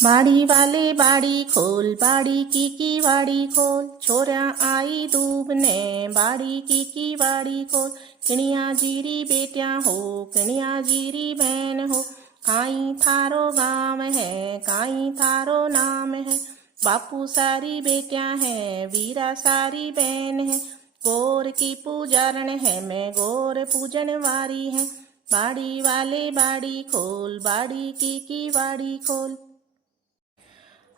बाड़ी वाले बाड़ी खोल, बाड़ी की बाड़ी खोल। छोरा आई दूबने, बाड़ी की बाड़ी खोल। किणिया जीरी बेटिया हो, किणिया जीरी बहन हो। काई थारो गाँव है, काई थारो नाम है। बापू सारी बेटिया है, वीरा सारी बहन है। गोर की पूजारण है, मैं गोर पूजन वारी है। बाड़ी वाले बाड़ी खोल, बाड़ी की बाड़ी खोल।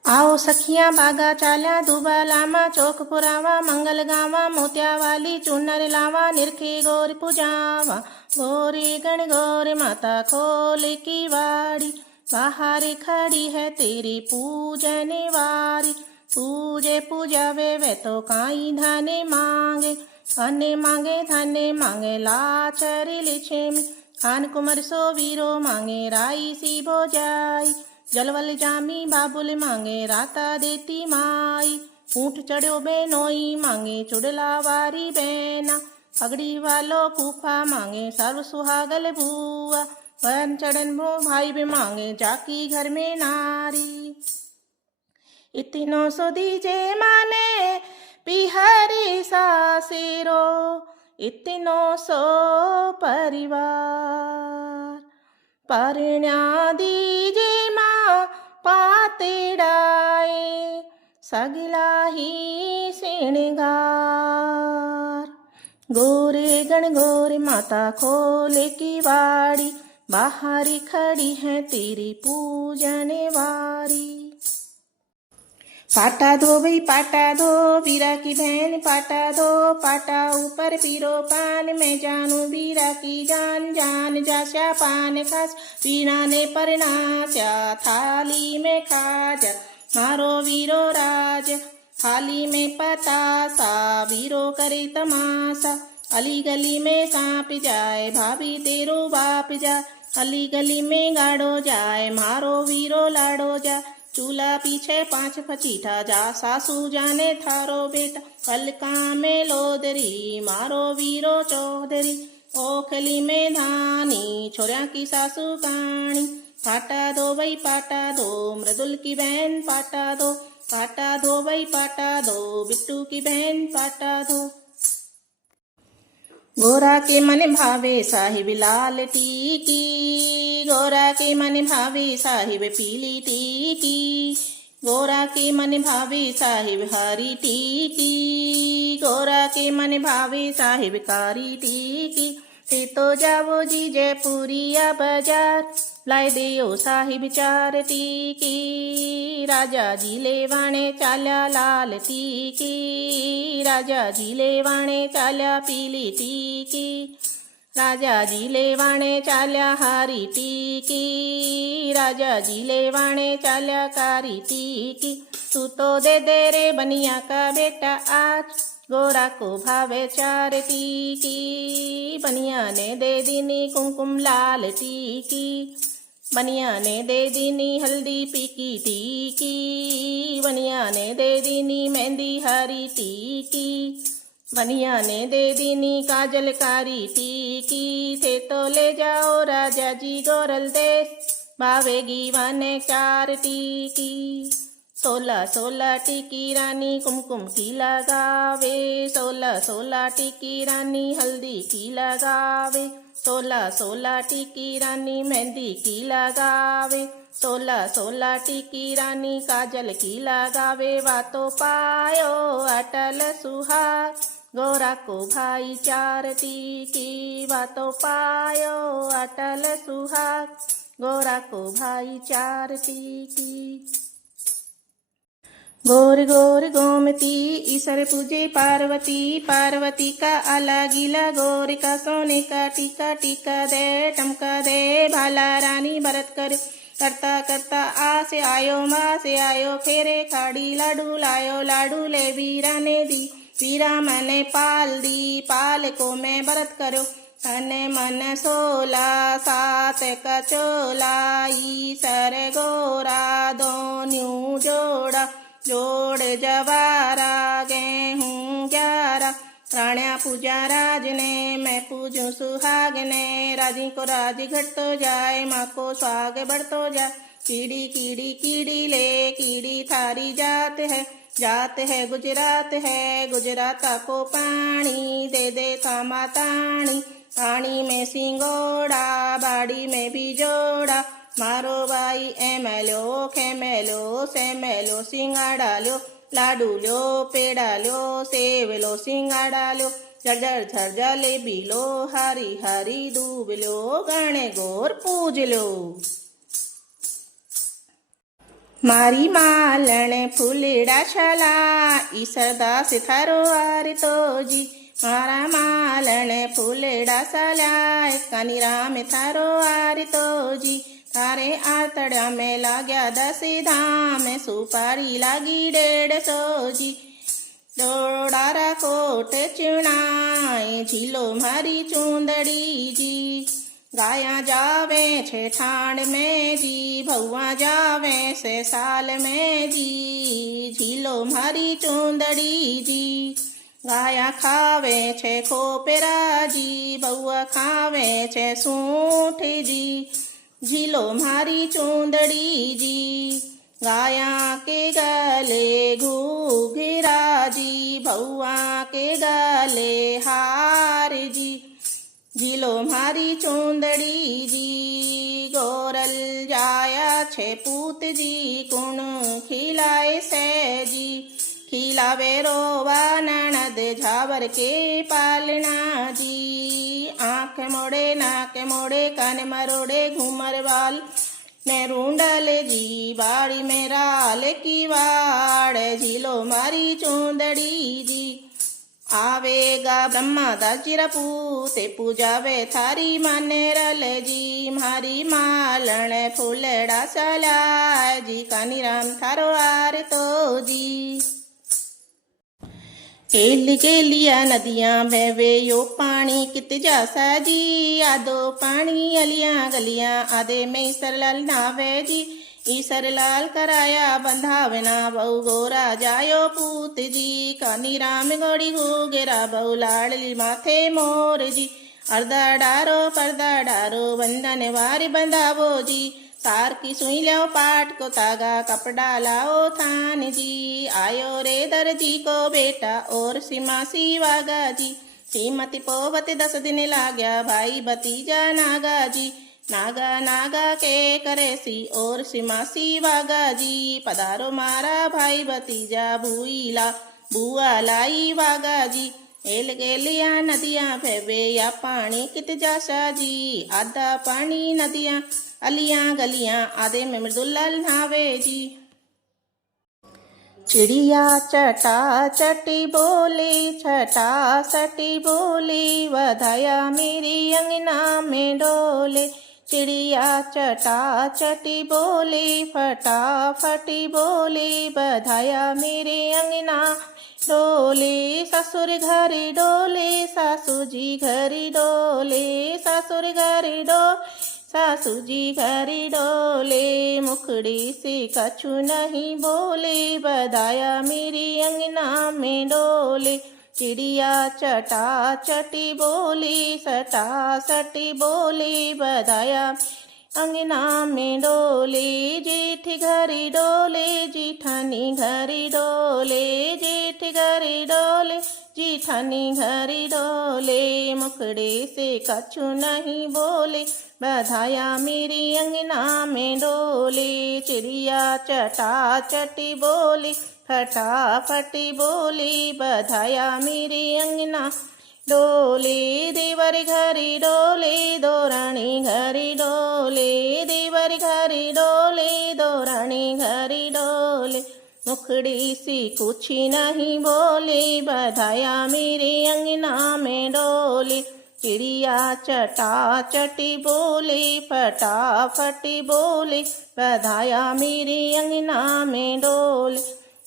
आओ सखियां बागा चाल्या, दूबा लामा चौक पुरावा। मंगल गावा मोतिया वाली चुनर लावा। निरखे गोर पुजावा, गोरी गण गोर माता खोल की वाड़ी। बाहर खड़ी है तेरी पूजन वारी। पूजे पूजावे वे तो काई धने मांगे। धने मांगे धने मांगे लाचर लिछेमी। खान कुमर सो वीरो मांगे राई सी बोजाई। जलवल जामी बाबुल मांगे राता देती माई। ऊंट चढ़ो बेनोई मांगे चुड़ला वारी बैना। पगड़ी वालो फूफा मांगे सर्व सुहागल बुआ। वन चढ़न भो भाई भी मांगे जाकी घर में नारी। इतनो सो दीजे माने पिहरी सासेरो। इतनो सो परिवार परिण्या दीजे पातेड़ाए। सगला ही श्रृंगार। गोरे गण गोरे माता खोले की वाड़ी। बाहरी खड़ी है तेरी पूजन वारी। पाटा दो भाई पाटा दो, वीरा की बहन पाटा दो। पाटा ऊपर पीरो पान, मैं जानू वीरा की जान। जान जाशा पान खास, वीरा ने परनाचा। थाली में खाजा मारो वीरो राज। थाली में पतासा, वीरो करे तमाशा। अली गली में सांप जाए, भाभी तेरो बाप जा। अली गली में गाड़ो जाए, मारो वीरो लाड़ो जा। चूल्हा पीछे 5 फचीठा जा, सासू जाने थारो बेटा। पलका में लोदरी, मारो वीरो चौधरी। ओखली में धानी, छोरिया की सासू काणी। पाटा दो भाई पाटा दो, मृदुल की बहन पाटा दो। पाटा दो भाई पाटा दो, बिट्टू की बहन पाटा दो। गोरा के मन भावे साहिब लाल टीकी। गोरा के मन भावे साहिब पीली टीकी। गोरा के मन भावे साहिब हरी टीकी। गोरा के मन भावे साहिब कारी टीकी। ते तो जावो जी जयपुरिया बाजार, लाए देओ साहिब 4 टीकी। राजा जी लेवाणे चाल्या लाल टीकी। राजा जी लेवाणे चाल्या पीली टीकी। राजा जी लेवाणे चाल्या हारी टीकी। राजा जी लेवाणे चाल्या कारी टीकी। तू तो दे दे रे बनिया का बेटा आज, गोरा को भावे 4 टीकी। बनिया ने दे दीनी कुमकुम लाल टीकी। बनिया ने दे दीनी हल्दी पीकी टीकी। बनिया ने दे दीनी मेहंदी हरी टीकी। बनिया ने दे दीनी काजल कारी टीकी। थे तो ले जाओ राजा जी गोरल देश, भावेगी वाने 4 टीकी। 16 टीकी रानी कुमकुम की लगावे। 16 टीकी रानी हल्दी की लगावे। 16 टीकी रानी मेहंदी की लगावे। 16 टीकी रानी काजल की लगावे। वातो पायो अटल सुहाग, गोरा को भाई 4 टीकी। वातो पायो अटल सुहाग, गोरा को भाई 4 टीकी। गोर गोर गोमती ईश्वर पूजे पार्वती। पार्वती का आला गीला, गोर का सोने का टीका। टीका दे टमका दे, भाला रानी भरत कर। करता करता आ से आयो माँ से आयो, फेरे खाड़ी लाडू लायो। लाडू ले वीरा ने दी, वीरा मैंने पाल दी। पाल को मैं भरत करो, तने मन 16 7 का चोला। ईसर गोरा दोन्यू जोड़ा, जोड़ जवारा गेहूँ 11। राण्या पूजा राज ने, मैं पूजू सुहाग ने। राजी को राज घटतो जाए, माँ को स्वाग बढ़तो जाए। कीड़ी कीड़ी कीड़ी ले कीड़ी थारी जात है गुजरात को पानी दे थामा ताणी पानी में सिंगोड़ा बाड़ी में भी जोड़ा मारो भाई एमएलो खेमेलो सेमेलो सिंगाड़ा लो लाडू लो पेड़ा लो सेव लो सिंगाड़ा लो झरझर झर जलेबी लो हरी हरी दूब लो गणे गोर पूज लो मारी मालणे फूलेड़ा छला ईसरदा से थारो आर तो जी मारा मालणे फूलेड़ा साला कानी राम थारो आर तो जी थारे आतड़ा में लाग्या 10 धाम सुपारी लागी 150 जी डोडारा कोट चुनाए झीलो मारी चूंदड़ी जी गाया जावे छे ठाण में जी भौआ जावे से साल में जी झीलो मारी चूंदड़ी जी गाया खावे छे खोपेरा जी भौआ खावे छे सूंठ जी झीलो मारी चूंदड़ी जी गाया के गले घूघरा जी भौआ के गले हार जी झीलो मारी चूंदड़ी जी गोरल जाया छे पूत जी कुण खिलाए से जी खिलावे रोवा ननद झावर के पालना जी आँख मोड़े नाक मोड़े कान मरोड़े घूमर वाल मैं रूंडल जी बाड़ी में राल की वाड़ झीलो मारी चूंदड़ी जी आवेगा ब्रह्मा दाजीरा पूते पूजावे थारी माने रल जी मारी मालण फूलड़ा सला जी कानी राम थारो आर तो जी एल गेलिया नदियां बहवे यो पानी कित जासा जी आदो पानी अलियां गलियां आदे में ईसरलाल नावे जी ईसरलाल कराया बंधावना बहु गोरा जायो पूत जी कानी राम गोड़ी घूगेरा बहु लाडली माथे मोर जी अर्धा डारो बंधन वारी बंधावो जी सार की सुई लो पाट को तागा कपड़ा लाओ थान जी आयो रे दर्जी को बेटा और सीमासी वागा जी सीमती पोवत 10 दिन लाग्या भाई भतीजा नागा जी नागा के करे सी और सीमासी वागा जी पधारो मारा भाई भतीजा भूईला बुआ लाई वागा जी एल गेलिया नदियां भेवे या पानी कित जासा जी आधा पानी नदियां अलियां गलियां आधे में मृदुलाल नहावे जी चिड़िया चटा चटी बोली छटा सटी बोली वधाया मेरी अंगना में डोले चिड़िया चटा चटी बोली फटा फटी बोली बधाया मेरे अंगना डोले ससुर घरी डोले सासू जी घरी डोले ससुर घरी सासू जी घरी डोले मुखड़ी से कछु नहीं बोले बधाया मेरी अंगना में डोले चिड़िया चटा चटी बोली सटा सटी बोली बधाया अंगना में डोले जेठ घरी डोले जेठानी घरी डोले जेठ घरी डोले जेठानी घरी डोले मुखड़े से कछु नहीं बोले बधाया मेरी अंगना में डोले चिड़िया चटा चटी बोली फटा फटी बोली बधाया मेरी अंगना डोले देवर घरी डोले दोरानी घरी डोले देवर घरी डोले दोरानी घरी डोले मुखड़ी सी कुछ नहीं बोले बधाया मेरे अंगना में डोले चिड़िया चटा चटी बोले फटा फटी बोले बधाया मेरे अंगना में डोले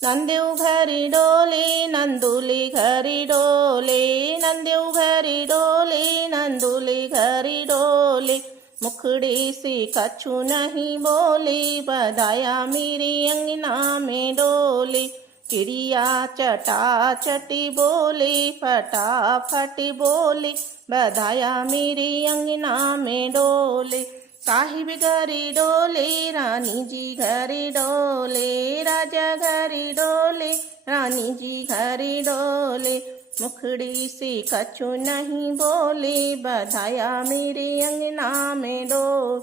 नंदेव घरी डोले नंदुली घरी डोले नंदेव घरी डोले नंदुली घरी डोले मुखड़ी सी कछु नहीं बोले बधाया मेरी अंगना में डोले चिड़िया चटा चटी बोले फटा फटी बोले बधाया मेरी अंगना में डोले साहिब घरे डोले रानी जी घरे डोले, राजा घरे डोले रानी जी घरे डोले। मुखड़ी से कछु नहीं बोले, बधाया मेरे अंगना में डोल।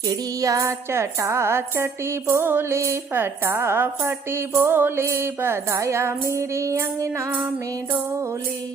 चिड़िया चटा चटी बोले, फटाफटी बोले, बधाया मेरे अंगना में डोले।